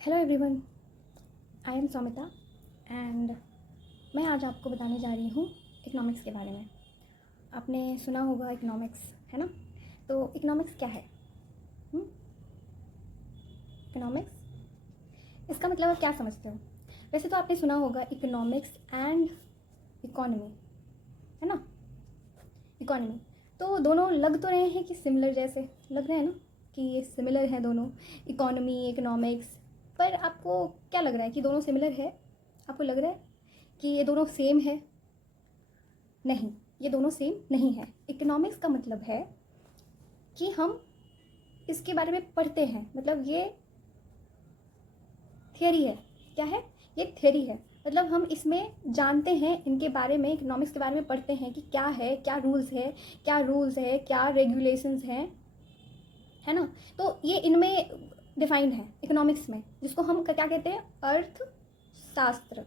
Hello everyone, I am Soumita and मैं आज आपको बताने जा रही हूँ इकोनॉमिक्स के बारे में। आपने सुना होगा इकोनॉमिक्स, है ना? तो इकोनॉमिक्स क्या है? इकोनॉमिक्स, इसका मतलब आप क्या समझते हो? वैसे तो आपने सुना होगा इकोनॉमिक्स एंड इकोनॉमी, है ना? इकोनॉमी तो दोनों लग तो रहे हैं कि सिमिलर जैसे लग रहे हैं ना, कि ये सिमिलर हैं दोनों, इकोनॉमी इकोनॉमिक्स। पर आपको क्या लग रहा है कि दोनों सिमिलर है? आपको लग रहा है कि ये दोनों सेम है? नहीं, ये दोनों सेम नहीं है। इकोनॉमिक्स का मतलब है कि हम इसके बारे में पढ़ते हैं, मतलब ये थियरी है। क्या है? ये थियरी है, मतलब हम इसमें जानते हैं, इनके बारे में, इकोनॉमिक्स के बारे में पढ़ते हैं कि क्या है, क्या रूल्स है, क्या रेगुलेशंस हैं, है ना? तो ये इनमें डिफाइंड है इकोनॉमिक्स में, जिसको हम क्या कहते हैं? अर्थशास्त्र।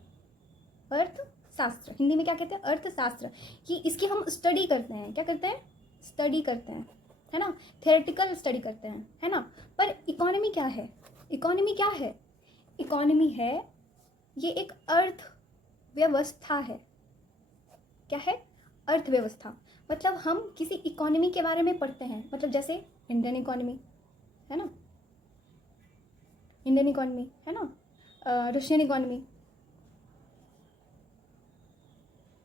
अर्थशास्त्र हिंदी में क्या कहते हैं? अर्थशास्त्र। कि इसकी हम स्टडी करते हैं। क्या करते हैं? स्टडी करते हैं, है ना? थियोरेटिकल स्टडी करते हैं, है ना? पर इकोनॉमी क्या है? इकोनॉमी क्या है? इकोनॉमी है, ये एक अर्थव्यवस्था है। क्या है? अर्थव्यवस्था। मतलब हम किसी इकोनॉमी के बारे में पढ़ते हैं, मतलब जैसे इंडियन इकोनॉमी, है ना? इंडियन इकोनॉमी, है ना? Russian economy,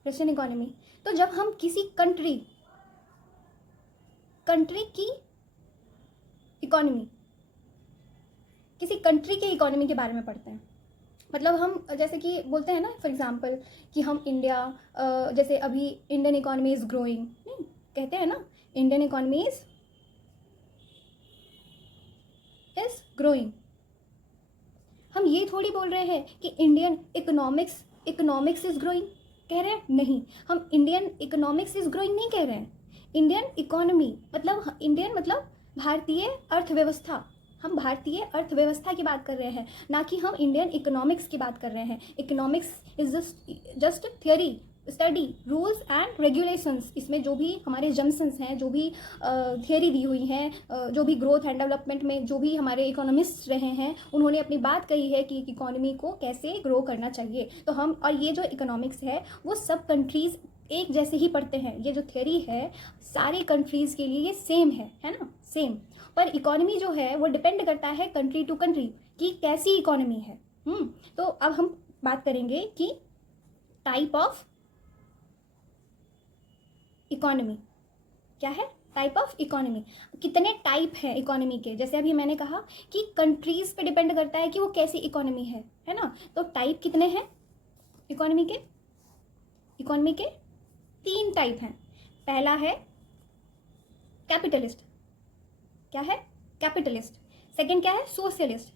Russian economy. तो जब हम किसी कंट्री की इकोनॉमी, किसी कंट्री के इकोनॉमी के बारे में पढ़ते हैं, मतलब हम जैसे कि बोलते हैं ना, फॉर एग्जांपल कि हम इंडिया, जैसे अभी इंडियन इकोनॉमी इज़ ग्रोइंग, नहीं कहते हैं ना, इंडियन इकोनॉमी इज़ ग्रोइंग। हम ये थोड़ी बोल रहे हैं कि इंडियन इकोनॉमिक्स इज़ ग्रोइंग, कह रहे हैं? नहीं, हम इंडियन इकोनॉमिक्स इज़ ग्रोइंग नहीं कह रहे हैं। इंडियन इकोनॉमी मतलब, इंडियन मतलब भारतीय अर्थव्यवस्था। हम भारतीय अर्थव्यवस्था की बात कर रहे हैं, ना कि हम इंडियन इकोनॉमिक्स की बात कर रहे हैं। Economics is just theory, study, rules and regulations. इसमें जो भी हमारे जमसन्स हैं, जो भी थियोरी दी हुई हैं, जो भी ग्रोथ एंड डेवलपमेंट में जो भी हमारे इकोनॉमिस्ट रहे हैं, उन्होंने अपनी बात कही है कि इकोनॉमी को कैसे ग्रो करना चाहिए। तो हम, और ये जो इकोनॉमिक्स है वो सब कंट्रीज़ एक जैसे ही पढ़ते हैं। ये जो थियोरी है सारी कंट्रीज़ के लिए ये सेम है ना? सेम। पर इकोनॉमी जो है वो डिपेंड करता है कंट्री टू कंट्री कि कैसी इकोनॉमी है। तो अब हम बात करेंगे कि टाइप ऑफ इकोनॉमी क्या है? Type of economy. कितने टाइप हैं इकोनॉमी के? जैसे अभी मैंने कहा कि कंट्रीज पे डिपेंड करता है कि वो कैसी इकोनॉमी है ना? तो टाइप कितने हैं इकोनॉमी के? इकोनॉमी के 3 टाइप हैं। पहला है कैपिटलिस्ट। क्या है? कैपिटलिस्ट। सेकंड क्या है? Socialist.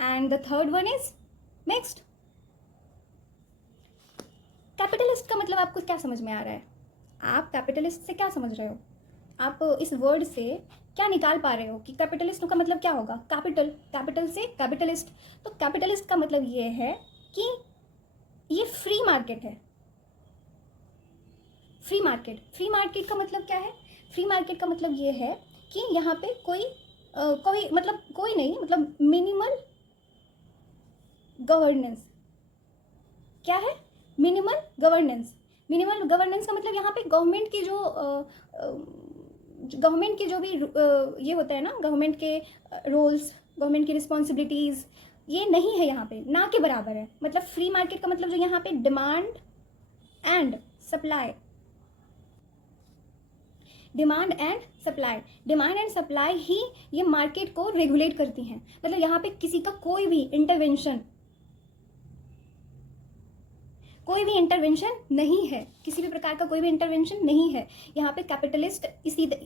And the third one is mixed. Capitalist का मतलब आपको क्या समझ में आ रहा है? आप कैपिटलिस्ट से क्या समझ रहे हो? आप इस वर्ड से क्या निकाल पा रहे हो कि कैपिटलिस्ट का मतलब क्या होगा? कैपिटल से कैपिटलिस्ट। तो कैपिटलिस्ट का मतलब ये है कि ये फ्री मार्केट है। फ्री मार्केट का मतलब क्या है? फ्री मार्केट का मतलब ये है कि यहाँ पे कोई मतलब कोई नहीं, मतलब मिनिमल गवर्नेंस। क्या है? मिनिमल गवर्नेंस का मतलब यहाँ पे गवर्नमेंट की जो भी ये होता है ना, गवर्नमेंट के रोल्स, गवर्नमेंट की रिस्पॉन्सिबिलिटीज़, ये नहीं है यहाँ पे, ना के बराबर है। मतलब फ्री मार्केट का मतलब जो यहाँ पे डिमांड एंड सप्लाई ही ये मार्केट को रेगुलेट करती हैं। मतलब यहाँ पे किसी का कोई भी इंटरवेंशन नहीं है, किसी भी प्रकार का कोई भी इंटरवेंशन नहीं है यहाँ पे। कैपिटलिस्ट,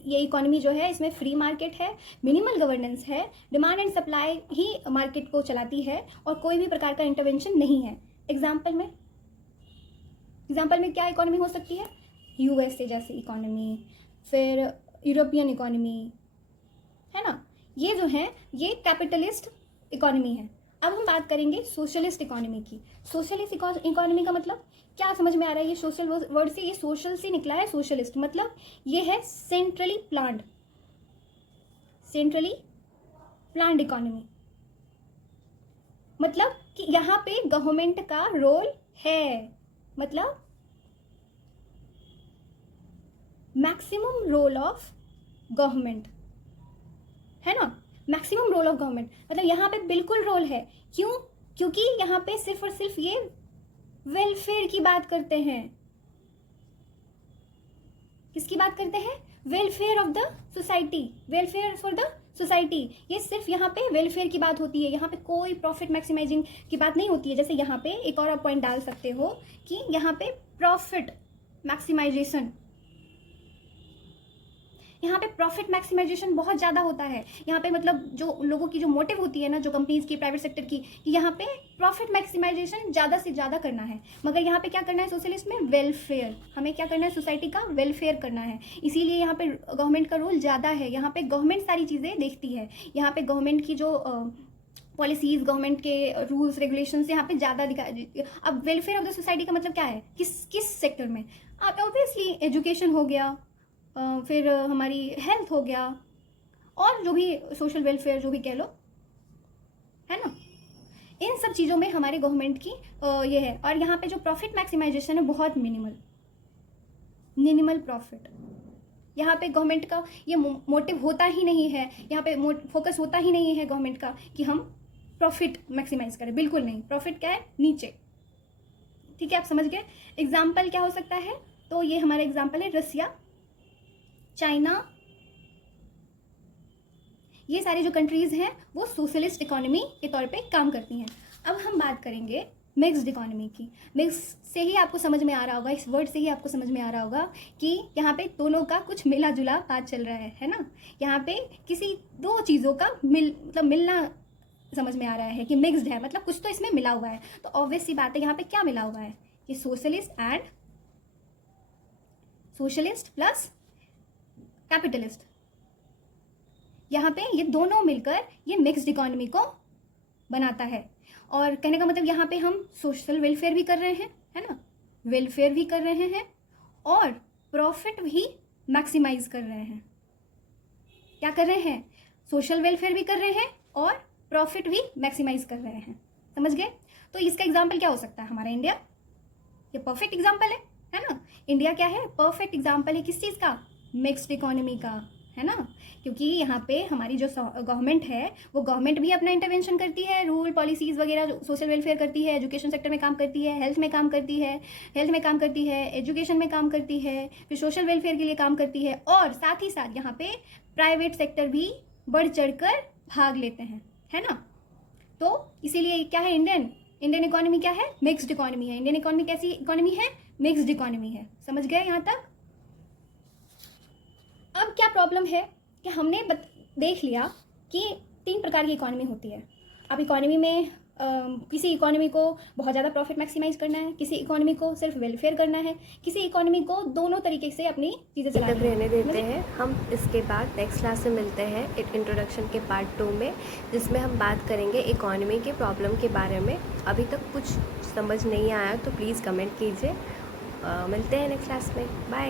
ये इकोनॉमी जो है इसमें फ्री मार्केट है, मिनिमल गवर्नेंस है, demand and supply he market को चलाती है और कोई भी प्रकार का इंटरवेंशन नहीं है। एग्जाम्पल में क्या इकोनॉमी हो सकती है? यूएसए जैसी इकोनॉमी, फिर यूरोपियन इकोनॉमी, है ना? ये जो है ये कैपिटलिस्ट इकोनॉमी है। अब हम बात करेंगे सोशलिस्ट इकोनॉमी की। सोशलिस्ट इकोनॉमी का मतलब क्या समझ में आ रहा है? ये सोशल वर्ड से, ये सोशल से निकला है। सोशलिस्ट मतलब ये है सेंट्रली प्लान्ड इकोनॉमी, मतलब कि यहाँ पे गवर्नमेंट का रोल है, मतलब मैक्सिमम रोल ऑफ गवर्नमेंट है ना, मैक्सिमम रोल ऑफ गवर्नमेंट, मतलब यहाँ पे बिल्कुल रोल है। क्यों? क्योंकि यहाँ पे सिर्फ और सिर्फ ये वेलफेयर की बात करते हैं। किसकी बात करते हैं? Welfare of the society, welfare for the society. ये सिर्फ यहाँ पे वेलफेयर की बात होती है, यहाँ पे कोई प्रॉफिट मैक्सिमाइजिंग की बात नहीं होती है। जैसे यहाँ पे एक और आप पॉइंट डाल सकते हो कि यहाँ पे प्रॉफिट मैक्सिमाइजेशन, यहाँ पे प्रॉफिट मैक्सिमाइजेशन बहुत ज़्यादा होता है। यहाँ पे मतलब जो लोगों की जो मोटिव होती है ना, जो कंपनीज की, प्राइवेट सेक्टर की, कि यहाँ पे प्रॉफिट मैक्सिमाइजेशन ज़्यादा से ज़्यादा करना है। मगर यहाँ पे क्या करना है सोशलिस्ट में? वेलफेयर। हमें क्या करना है? सोसाइटी का वेलफेयर करना है। इसीलिए यहाँ पे गवर्नमेंट का रोल ज़्यादा है। यहाँ पे गवर्नमेंट सारी चीज़ें देखती है। यहाँ पे गवर्नमेंट की जो पॉलिसीज़, गवर्नमेंट के रूल्स रेगुलेशंस यहाँ पे ज़्यादा दिखा। अब वेलफेयर ऑफ द सोसाइटी का मतलब क्या है? किस सेक्टर में? आप ऑब्वियसली एजुकेशन हो गया, फिर हमारी हेल्थ हो गया, और जो भी सोशल वेलफेयर जो भी कह लो, है ना। इन सब चीज़ों में हमारे गवर्नमेंट की ये है। और यहाँ पे जो प्रॉफिट मैक्सिमाइजेशन है बहुत मिनिमल प्रॉफिट। यहाँ पे गवर्नमेंट का ये मोटिव होता ही नहीं है, यहाँ पे फोकस होता ही नहीं है गवर्नमेंट का कि हम प्रॉफिट मैक्सिमाइज करें। बिल्कुल नहीं, प्रॉफिट क्या है? नीचे। ठीक है, आप समझ गए। एग्जाम्पल क्या हो सकता है? तो ये हमारा एग्जाम्पल है रसिया, चाइना, ये सारी जो कंट्रीज़ हैं वो सोशलिस्ट इकोनॉमी के तौर पे काम करती हैं। अब हम बात करेंगे मिक्स्ड इकोनॉमी की। मिक्स से ही आपको समझ में आ रहा होगा, इस वर्ड से ही आपको समझ में आ रहा होगा कि यहाँ पे दोनों का कुछ मिला जुला बात चल रहा है ना। यहाँ पे किसी दो चीज़ों का मिलना समझ में आ रहा है कि मिक्स्ड है, मतलब कुछ तो इसमें मिला हुआ है। तो ऑब्वियस सी बात है यहाँ पे क्या मिला हुआ है कि सोशलिस्ट प्लस कैपिटलिस्ट। यहाँ पे ये दोनों मिलकर ये मिक्स्ड इकोनॉमी को बनाता है। और कहने का मतलब यहाँ पे हम सोशल वेलफेयर भी कर रहे हैं, है ना, वेलफेयर भी कर रहे हैं और प्रॉफिट भी मैक्सिमाइज कर रहे हैं। क्या कर रहे हैं? सोशल वेलफेयर भी कर रहे हैं और प्रॉफिट भी मैक्सिमाइज कर रहे हैं। समझ गए? तो इसका एग्जाम्पल क्या हो सकता है? हमारा इंडिया, ये परफेक्ट एग्जाम्पल है ना। इंडिया क्या है? परफेक्ट एग्जाम्पल है किस चीज़ का? मिक्स्ड इकोनॉमी का, है ना। क्योंकि यहाँ पे हमारी जो गवर्नमेंट है वो गवर्नमेंट भी अपना इंटरवेंशन करती है, रूल पॉलिसीज़ वगैरह, सोशल वेलफेयर करती है, एजुकेशन सेक्टर में काम करती है, हेल्थ में काम करती है, एजुकेशन में काम करती है, फिर सोशल वेलफेयर के लिए काम करती है। और साथ ही साथ यहाँ पे प्राइवेट सेक्टर भी बढ़ चढ़ कर भाग लेते हैं, है ना। तो इसीलिए क्या है? इंडियन इकोनॉमी क्या है? मिक्स्ड इकोनॉमी है। इंडियन इकोनॉमी कैसी इकोनॉमी है? मिक्स्ड इकोनॉमी है। समझ गए यहाँ तक? अब क्या प्रॉब्लम है कि हमने देख लिया कि 3 प्रकार की इकोनॉमी होती है। अब इकोनॉमी में किसी इकोनॉमी को बहुत ज़्यादा प्रॉफिट मैक्सिमाइज करना है, किसी इकोनॉमी को सिर्फ वेलफेयर करना है, किसी इकोनॉमी को दोनों तरीके से अपनी चीज़ें चलानी है। रहने देते हैं। हम इसके बाद नेक्स्ट क्लास में मिलते हैं इंट्रोडक्शन के पार्ट 2 में, जिसमें हम बात करेंगे इकोनॉमी के प्रॉब्लम के बारे में। अभी तक कुछ समझ नहीं आया तो प्लीज़ कमेंट कीजिए। मिलते हैं नेक्स्ट क्लास में। बाय।